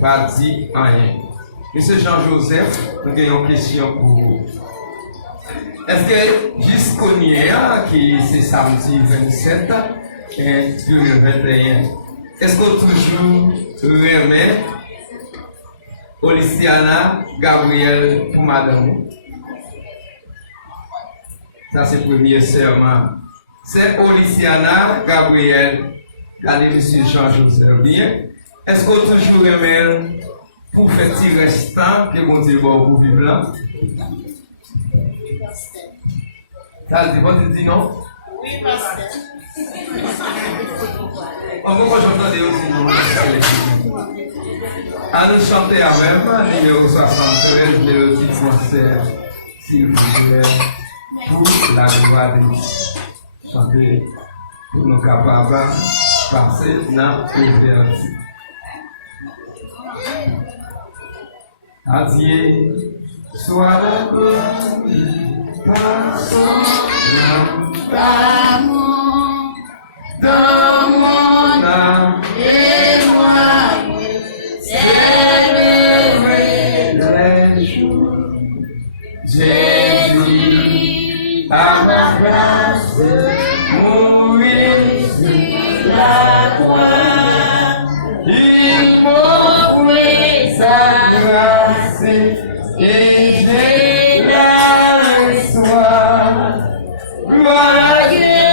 pas dit rien. Monsieur Jean-Joseph, nous avons une question pour vous. Est-ce que jusqu'au hier, qui c'est samedi 27 et 2021, est-ce que toujours remet Oliciana Gabriel pour madame? Ça c'est le premier serment. C'est Oliciana Gabriel, regardez monsieur Jean-Joseph bien. Est-ce que toujours remet pour faire tirer restant que mon Dieu va pour vivre là? Ça dit, dit non? Oui, pasteur. Pourquoi j'entendais aussi non? À nous chanter avec moi, numéro 73, mélodie concert, s'il vous plaît, pour la gloire de Dieu. Chanter pour nous capables de passer dans le Adieu, sois la gloire, passons L'amour dans mon âme et moi, célébrer les jours. Jésus à ma place, Mourir sur la croix. il Offrir sa grâce et j'ai la soif. Gloire à Dieu,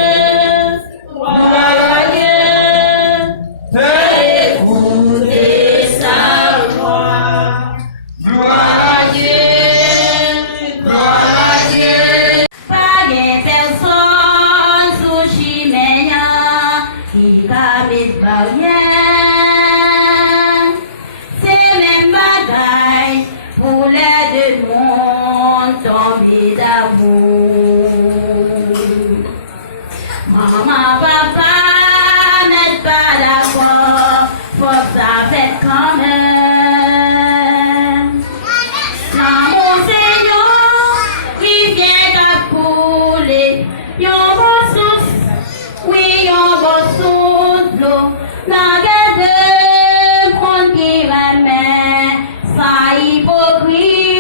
gloire à Dieu, écouter sa voix. gloire à Dieu, gloire à Dieu. Pas de personne sous chimène qui a mis barrière. C'est même bagaille pour les deux mondes tombés d'amour. Maman, papa, n'êtes pas d'accord, faut que ça fait quand même. L'amour Seigneur qui vient à couler, yon bon souffle, oui yon bon souffle, la guerre de monde qui remet sa hypocrite.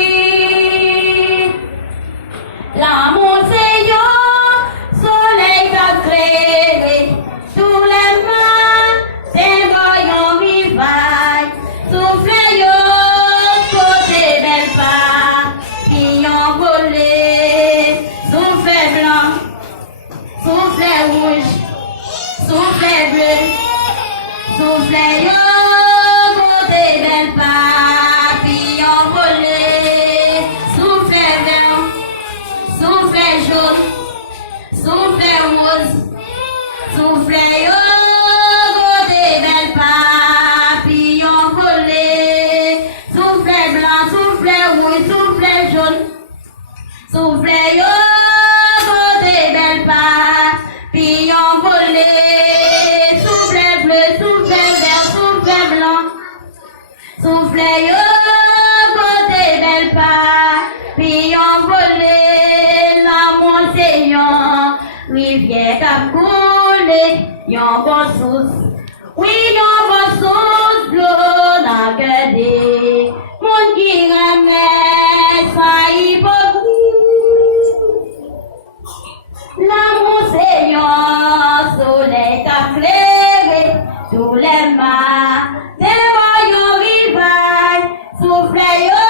L'amour Seigneur, soleil va clairer, tous les mains, c'est voyons rivaille, souffle yon côté belle part, qui yon volé, souffle blanc, souffle rouge, souffle bleu, souffle yon côté belle part, qui yon volé, souffle vert, souffle jaune, souffle rose, souffle yo côté belle papillon volé, souffle blanc, souffle rouge, souffle jaune, souffle yo côté belle papillon volé, souffle bleu, souffle vert, souffle blanc, souffle yo côté belle papillon volé. L'amour Seigneur, rivière cap coulé, yon bon souffle, oui yon bon souffle, l'eau n'a gardé, mon qui remet sa hypocrite. L'amour Seigneur, soleil cap clairé, tous les mains, des voyons rivailles, souffle yo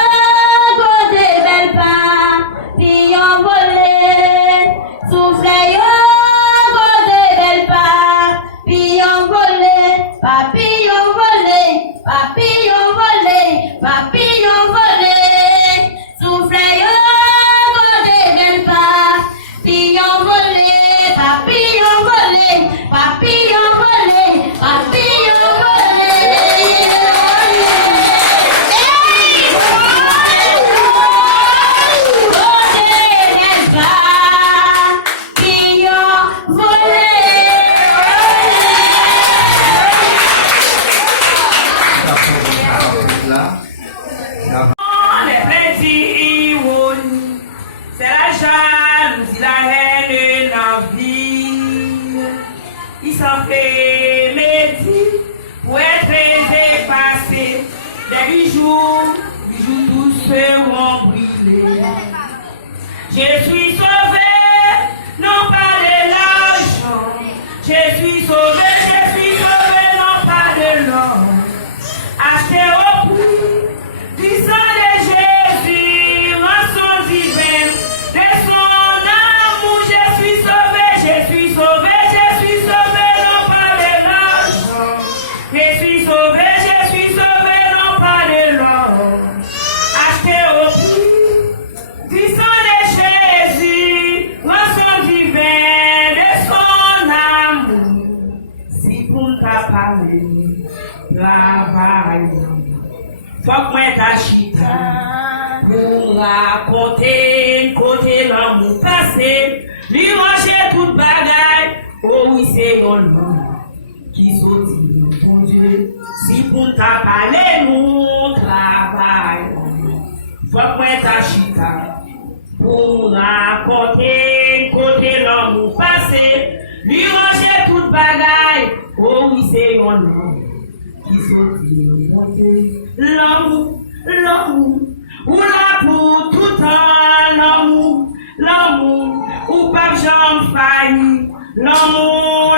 côté belle part, puis yon volé, souffle yo côté belle part, puis yon volé, papi des bijoux tous seront brûlés. Je suis sauvé, non pas de l'argent. Je suis sauvé, non pas de l'or. Acheté au prix du sang de Jésus, rançon divine de son amour. Je suis sauvé, non pas de l'argent. Je suis sauvé, non pas de l'or. Acheté au prix du sang de Jésus, rançon divine de son amour. Si pour t'a parlé, travail, faut que moi t'achita pour raconter côté l'amour passé, lui manger toute bagaille. Oh oui, c'est un homme qui sortit mon Dieu. Si pour t'a parlé, nous travail, faut que moi t'achita pour raconter côté l'amour passé, lui manger toute bagaille. Oh oui, c'est un homme qui sortit mon Dieu. L'amour, ou là pour tout temps, l'amour, ou pas j'en failli, l'amour,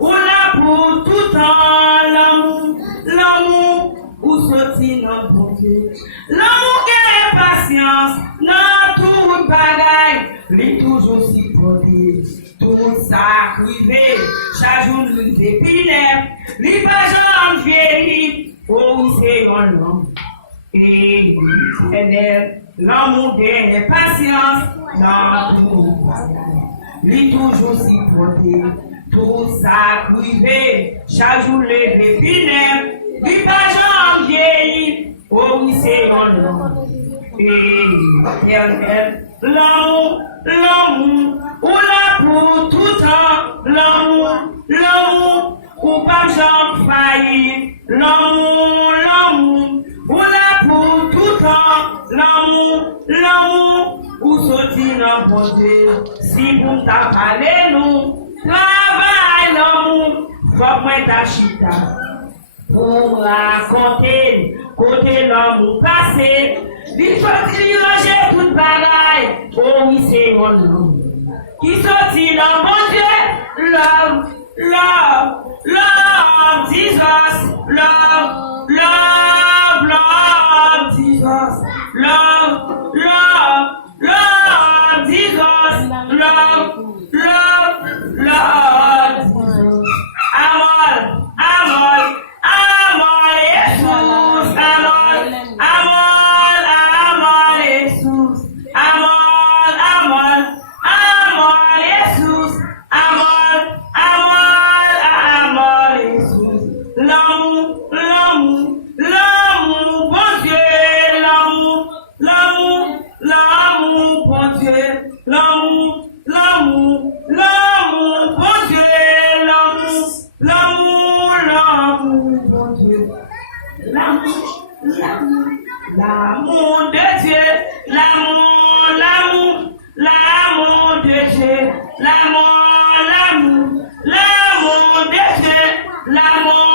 ou là pour tout temps, l'amour, ou sorti notre bon Dieu. L'amour qui a patience, dans toute bagaille, lui toujours si protégé, tout ça crivé, chaque jour lui dépilait, lui pas j'en vieilli. Oh, c'est un homme et l'éternel, l'amour de patience dans tout bagaille. Lui toujours si protégé, tout ça crivé, chaque jour le dépilait, lui pas j'en vieilli. Oh, c'est un homme et l'éternel, l'amour, ou là pour tout temps, l'amour, ou pas j'en failli, l'amour, ou là pour tout temps, l'amour, ou sorti dans bon Dieu. Si vous t'a parlé, nous, travail l'amour, faut moi t'achita pour raconter côté l'amour passé. Il sortit ranger toute bagaille. Oh oui, c'est mon nom qui sortit dans mon Dieu. Love, Jesus. Love, Jesus. Love, Jesus. Love, Jesus. Amor, Jesus. Amor, Jesus. Amor, Jesus. Amor, Jesus. L'amour, bon Dieu, l'amour, bon Dieu, l'amour, bon Dieu, l'amour, bon Dieu, l'amour de Dieu, l'amour de Dieu, l'amour de Dieu, l'amour